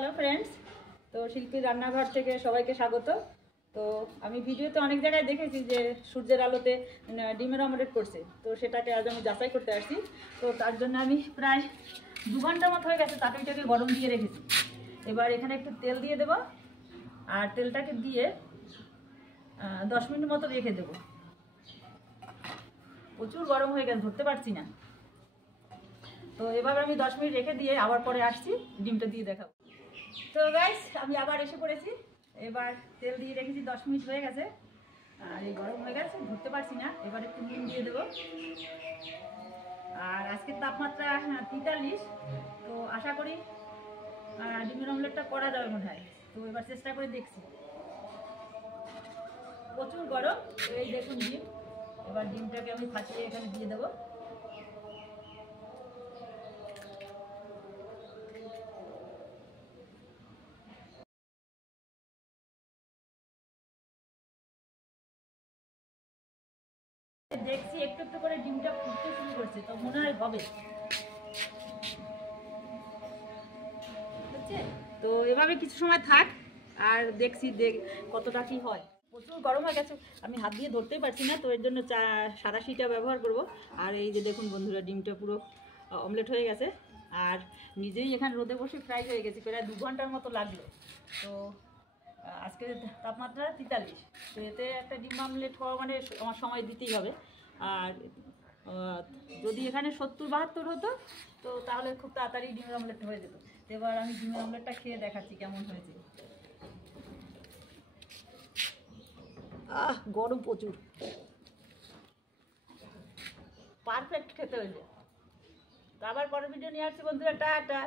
Hello friends, তো শিল্পী রান্নাঘর থেকে সবাইকে স্বাগত। তো আমি ভিডিওতে অনেক জায়গায় দেখেছি যে সূর্যের আলোতে ডিমের অমলেট করছে, তো সেটাকে আজ আমি যাচাই করতে আসছি। তো তার জন্য আমি প্রায় 2 ঘন্টার মতো হয়ে গেছে তাঁতইটাকে গরম দিয়ে রেখেছি। এবার এখানে একটু তেল দিয়ে দেবো, আর তেলটাকে দিয়ে 10 মিনিট মতো রেখে দেবো। প্রচুর গরম হয়ে গেছে, ধরতে পারছি না। তো এভাবে আমি 10 মিনিট রেখে দিয়ে আবার পরে আসছি, ডিমটা দিয়ে দেখাবো। তো গাইস, আমি আবার এসে পড়েছি। এবার তেল দিয়ে রেখেছি, 10 মিনিট হয়ে গেছে, আর এই গরম হয়ে গেছে, ধরতে পারছি না। এবার একটু নুন দিয়ে দেবো। আর আজকের তাপমাত্রা 43, তো আশা করি ডিমের অমলেটটা করা যাবে মনে হয়। তো এবার চেষ্টা করে দেখছি। প্রচুর গরম, এই দেখুন ডিম। এবার ডিমটাকে আমি ফাটিয়ে এখানে দিয়ে দেবো। দেখছি একটু একটু করে ডিমটা ফুটতে শুরু করছে, তো মনে হয় হবে। বুঝছে? তো এভাবে কিছু সময় থাক, আর দেখছি কতটা কি হয়। প্রচুর গরম হয়ে গেছে, আমি হাত দিয়ে ধরতেই পারছি না, তো এর জন্য সাঁড়াশিটা ব্যবহার করব। আর এই যে দেখুন বন্ধুরা, ডিমটা পুরো অমলেট হয়ে গেছে, আর নিজেই এখানে রোদে বসে ফ্রাই হয়ে গেছে। প্রায় 2 ঘন্টার মতো লাগলো। তো আজকে তাপমাত্রা 43, তো এতে একটা ডিম অমলেট হওয়া মানে আমার সময় দিতেই হবে। আর যদি এখানে 70-72 হতো, তো তাহলে খুব তাড়াতাড়ি ডিমের অমলেট হয়ে যেত। এবার আমি ডিমের অমলেটটা খেয়ে দেখাচ্ছি কেমন হয়েছে। গরম প্রচুর, পারফেক্ট খেতে হয়েছে। তো আবার পরের ভিডিও নিয়ে আসছি বন্ধুরা, টাটা।